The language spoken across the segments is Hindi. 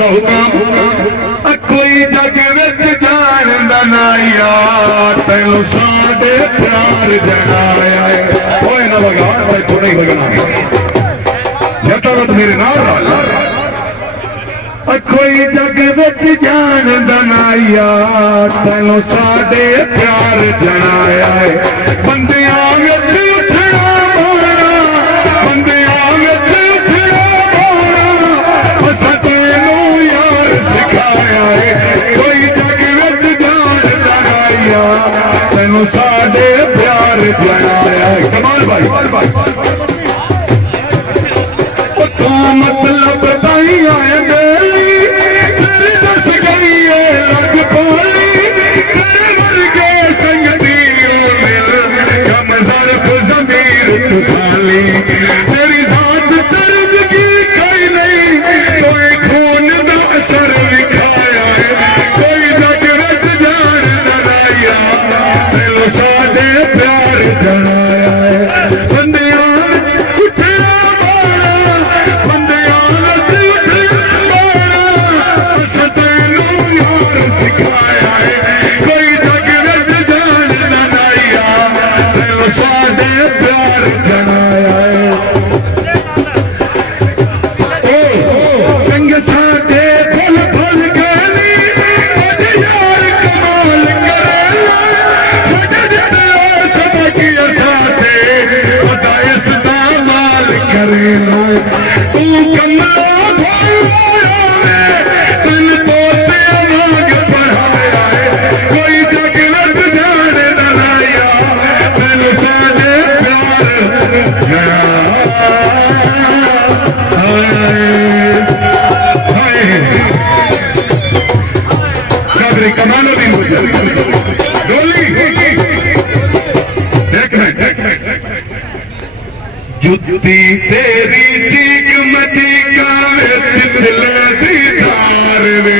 दा हुक्म कोई जग विच जानदा ना यार तैनू साडे प्यार जनाया है ओए ना लगा भाई थोड़ा ही लगना जब मेरे नाल कोई जग विच जानदा ना यार तैनू साडे प्यार जनाया है बंदियां विच उठना बोलना बंदियां विच उठना बोलना असां तैनू यार सिखाया है कोई जग विच जानदा ना यार तैनू साडे प्यार जनाया है कमाल भाई तू मतलब ताई आए तेरी जात दर्द की कोई नहीं कोई खून का असर दिखाया है कोई जग विच जान दराया तेनू साडे प्यार जनाया है बंदियां उठिया बोला बंदियां उठिया बोला अस तैनू यार सिखाया है कोई जग विच जान दराया तेनू साडे प्यार जनाया जुत्ती तेरी चीक मचीका तितले दीदार वे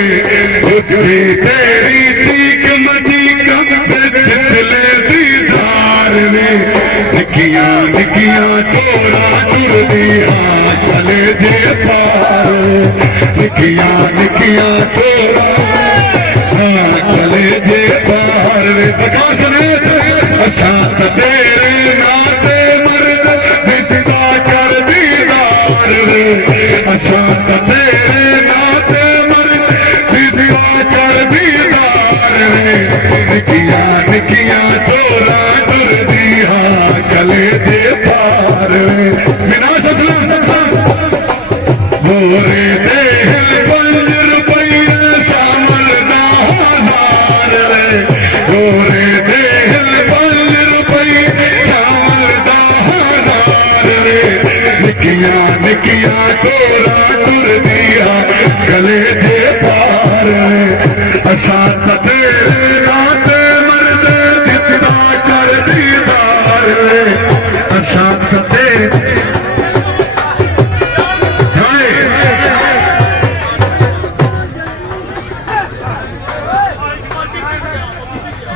जुत्ती तेरी चीक मचीका तितले दीदार वे निकिया निकिया तोड़ा जुर्दिया चले जे पार निकिया निकिया तोड़ा चले जे पार वे प्रकाश ने असा तेरे नाते असा तेरे नाते मर दीदिया कर दीदार निकिया निकिया तोरा जुर्दिया गले दे पार बिना ससला गोरे दे पंज रुपये सामलदा हजार गोरे दे पंज रुपये सामलदा हजार निकिया निकिया तोरा जुर्दिया गले दे पार असा तेरे नाते मर्द दिता कर दीदार असा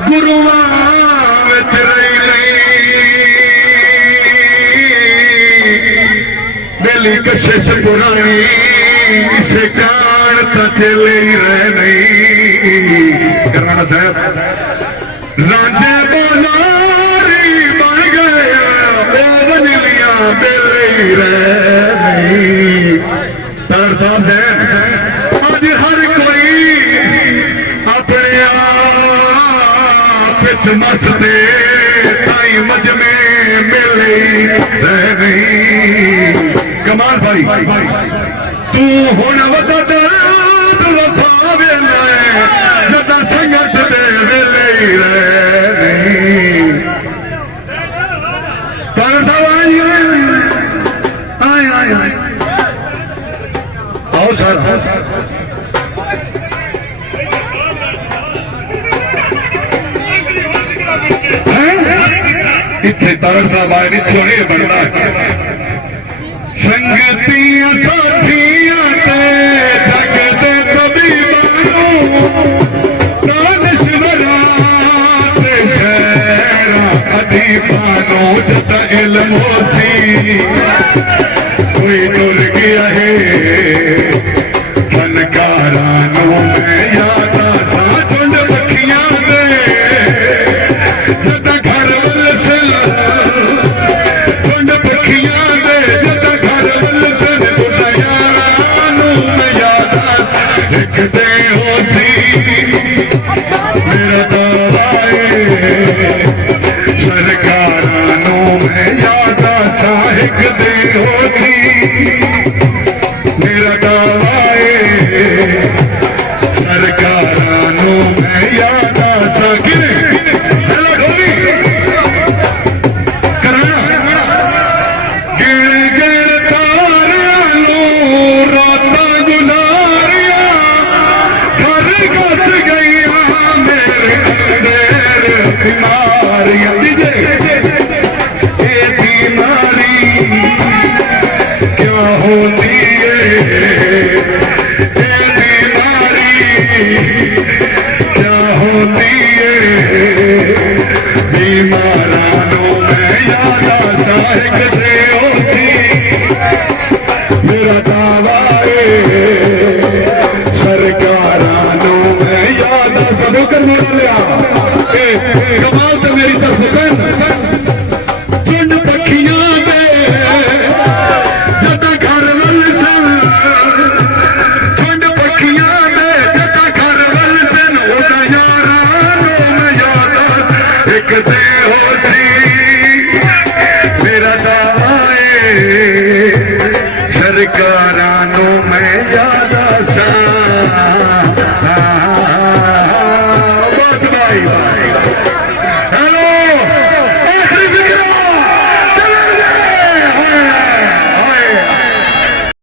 गुरुआ विच रही कशिश पुरानी इसे कान चले रही करना साहब राजे बाजारी बन गया बन लिया बेले रही तर साहब आज हर कोई अपने आप मसदे ताई मजमे मिले रह गई कमाल भाई तू हुण वदद वफा वेला जदा संगत दे वेले पर सवाई आए आए आए आओ सर इतने तरह साहब आए नहीं थोड़े बनता संगतियां साथियां ते जगदे तबीबानों दानिशवरा ते शहरा अदीबानों जत इल्म होसी कोई डुल गया है फनकार यारां नू मैं याद सा। बहुत भाई